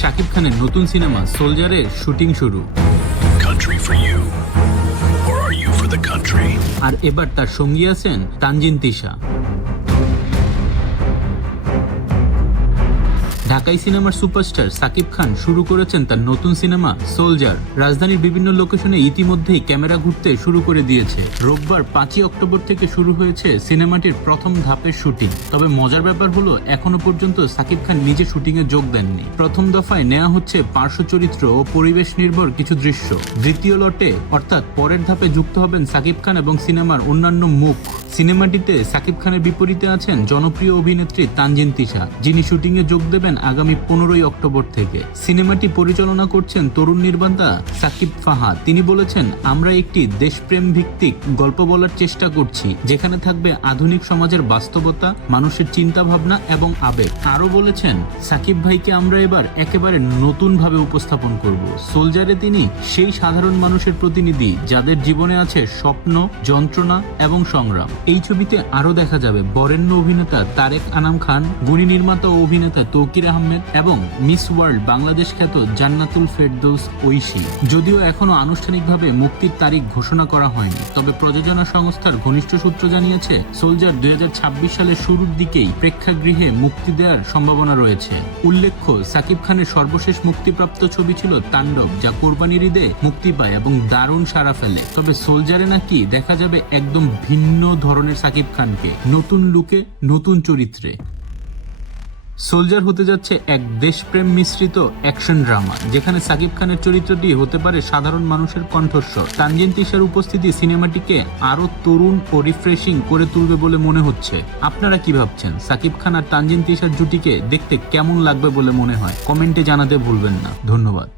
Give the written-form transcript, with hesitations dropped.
শাকিব খানের নতুন cinema সোলজারের shooting শুরু। Country for you, or are you for the country? আর এবার তার সঙ্গী আছেন তানজিন তিশা। ঢাকাই সিনেমার সুপারস্টার শাকিব খান শুরু করেছেন তার নতুন সিনেমা সোলজার। রাজধানীর বিভিন্ন লোকেশনে ইতিমধ্যেই ক্যামেরা ঘুরতে শুরু করে দিয়েছে। রোববার 5 অক্টোবর থেকে শুরু হয়েছে সিনেমাটির প্রথম ধাপের শুটিং। তবে মজার ব্যাপার হলো এখনো পর্যন্ত শাকিব খান নিজে শুটিংয়ে যোগ দেননি। প্রথম দফায় নেওয়া হচ্ছে পার্শ্ব চরিত্র ও পরিবেশ নির্ভর কিছু দৃশ্য। দ্বিতীয় লটে অর্থাৎ পরের ধাপে যুক্ত হবেন শাকিব খান এবং সিনেমার অন্যান্য মুখ। সিনেমাটিতে শাকিব খানের বিপরীতে আছেন জনপ্রিয় অভিনেত্রী তানজিন তিশা, যিনি শুটিংয়ে যোগ দেবেন আগামী 15 অক্টোবর থেকে। সিনেমাটি পরিচালনা করছেন তরুণ নির্মাতা সাকিব ফাহাদ। তিনি বলেছেন, আমরা একটি দেশপ্রেম ভিত্তিক গল্প বলার চেষ্টা করছি, যেখানে থাকবে আধুনিক সমাজের বাস্তবতা, মানুষের চিন্তা ভাবনা এবং আবেগ। আরো বলেছেন, সাকিব ভাইকে আমরা এবার একেবারে নতুন ভাবে উপস্থাপন করব। সোলজারে তিনি সেই সাধারণ মানুষের প্রতিনিধি যাদের জীবনে আছে স্বপ্ন, যন্ত্রণা এবং সংগ্রাম। এই ছবিতে আরো দেখা যাবে বরেণ্য অভিনেতা তারেক আনাম খান, গুণী নির্মাতা ও অভিনেতা তৌকির আহমেদ এবং মিস ওয়ার্ল্ড বাংলাদেশ খ্যাত জান্নাতুল ফেরদৌস ঐশী। যদিও এখনো আনুষ্ঠানিকভাবে মুক্তির তারিখ ঘোষণা করা হয়নি, তবে প্রযোজনা সংস্থার ঘনিষ্ঠ সূত্র জানিয়েছে সোলজার 2026 সালের শুরুর দিকেই প্রেক্ষাগৃহে মুক্তি দেওয়ার সম্ভাবনা রয়েছে। উল্লেখ্য, সাকিব খানের সর্বশেষ মুক্তিপ্রাপ্ত ছবি ছিল তাণ্ডব, যা কোরবানির ঈদে মুক্তি পায় এবং দারুণ সাড়া ফেলে। তবে সোলজারে নাকি দেখা যাবে একদম ভিন্ন ধরনের সাকিব খানকে, নতুন লুকে, নতুন চরিত্রে। সোলজার হতে যাচ্ছে এক দেশপ্রেম মিশ্রিত অ্যাকশন ড্রামা, যেখানে সাকিব খানের চরিত্রটি হতে পারে সাধারণ মানুষের কণ্ঠস্বর। তানজিন তিশার উপস্থিতি সিনেমাটিকে আরো তরুণ ও রিফ্রেশিং করে তুলবে বলে মনে হচ্ছে। আপনারা কি ভাবছেন? সাকিব খান আর তানজিন তিশার জুটিকে দেখতে কেমন লাগবে বলে মনে হয়? কমেন্টে জানাতে ভুলবেন না। ধন্যবাদ।